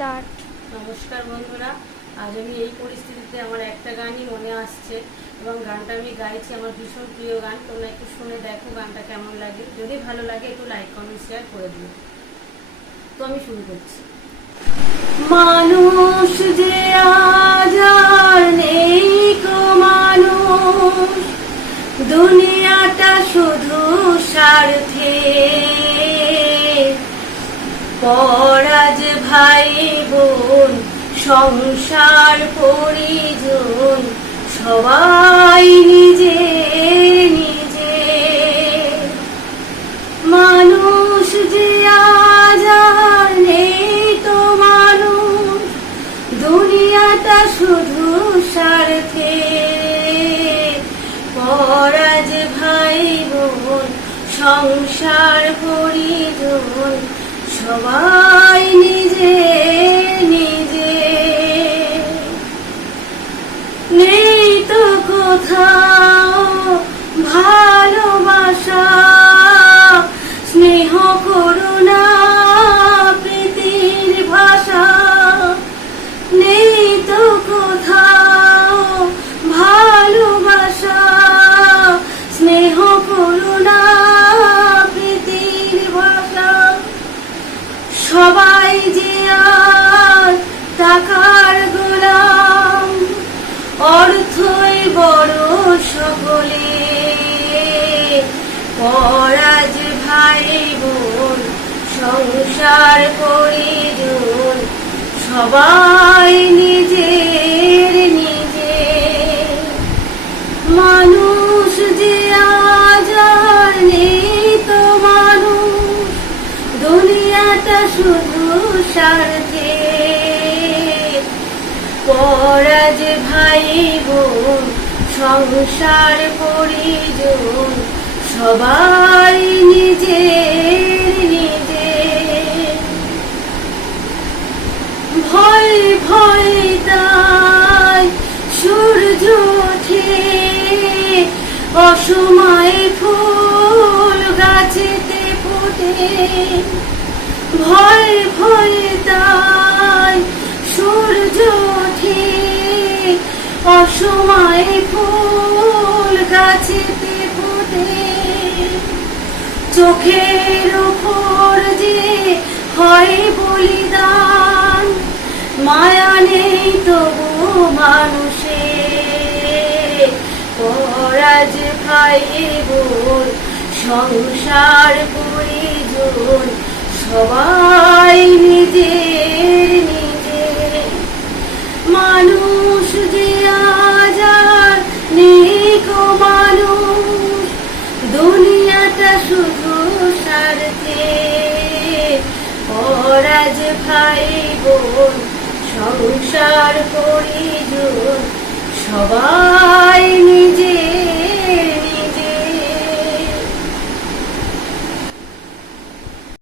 Start. নমস্কার বন্ধুরা, আজ আমি এই পরিস্থিতিতে আমার একটা গানই মনে আসছে এবং গানটা আমি গাইছি, আমার ভীষণ প্রিয় গান। তোমরা একটু শুনে দেখো গানটা কেমন লাগে, যদি ভালো লাগে একটু লাইক কমেন্ট শেয়ার করে দিও। তো আমি শুরু করছি। মানুষ যে আজ আর নেই কো মানুষ, দুনিয়াটা শুধু স্বার্থে। পরাজ ভাই বোন সংসার পরিজন সবাই নিজে নিজে। মানুষ যে আজ আর নেই তো মানুষ, দুনিয়াটা শুধু স্বার্থে। পরাজ ভাই বোন সংসার পরিজন সবাই নিজে নিজে। নেই তো কোথাও ভালোবাসা, স্নেহ করুণা প্রীতির ভাষা। নেই তো কোথাও ভালোবাসা, স্নেহ করুণা প্রীতির ভাষা। সবাই যে আর টাকার গোলাম, অর্থই বড় সকলে। পরাজ ভাই বোন সংসার পরিজন সবাই নিজের নিজে। মানুষ যে আজ আর নেই তো মানুষ, দুনিয়াটা শুধু স্বার্থে। পরাজ ভাই বোন সংসার পরিজন সবাই নিজের নিজে। ভয় ভয় তাই সূর্য ওঠে, অসময়ে ফুল গাছেতে ফোটে। ভয় ভয় তাই সূর্য ওঠে, অসময়ে ফুল গাছেতে ফোটে। চোখের উপর যে হয় বলিদান, মায়া নেই তবু মানুষে। পরাজ ভাই বোন সংসার পরিজন সবাই নিজের নিজে। মানুষ যে আজ আর নেই কো মানুষ, দুনিয়াটা শুধু স্বার্থে। পরাজ ভাই বোন সংসার পরিজন সবাই